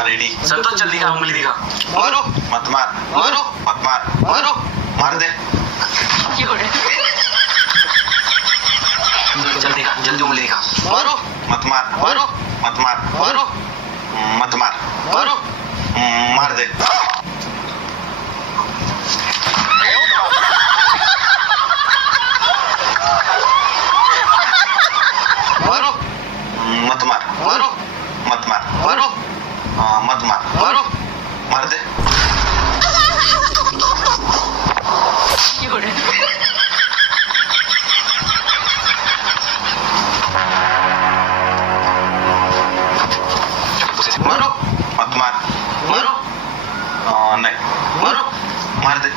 हाँ रेडी। संतोष जल्दी का उंगली दिखा। मारो मत मार, मारो मत मार, मारो मार दे। जल्दी का, जल्दी उंगली दिखा। मारो मत मार, मारो मत मार, मारो मत मार, मारो मार दे। मारो मत मार, मारो मत मार, मारो मत मार, मारो मार दे। मारो मत मार, मारो नहीं, मारो मार दे।